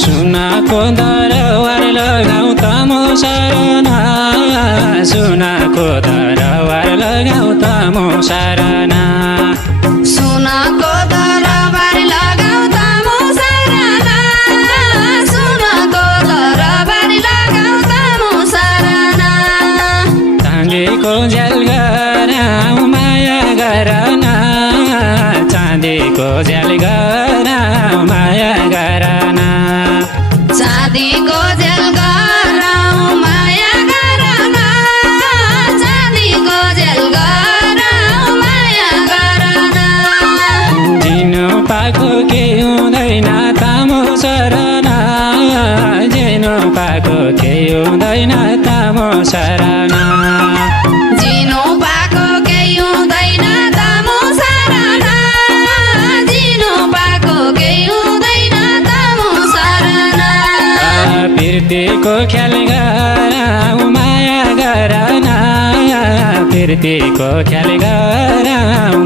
सुनको दरबार लगाऊ त म शरणा सुनको दरबार लगाऊ त म शरणा सुनको दरबार लगाऊ त म शरणा सुनको दरबार लगाऊ त म शरणा चाँदीको झ्याल गराऊ माया गरना चाँदीको झ्याल गराऊ माया गरना चाँदीको झ्याल गराऊ माया गरना चाँदीको झ्याल गराऊ माया गरना जिनु पाएको के हुँदैन तामो शरणा जिनु पाएको के हुँदैन तामो शरणा जिनु पाएको केही हुँदैन त म शरणा जिनु पाएको केही हुँदैन त म शरणा प्रीतिको ख्याल गराऊ माया गरना प्रीतिको ख्याल गराऊ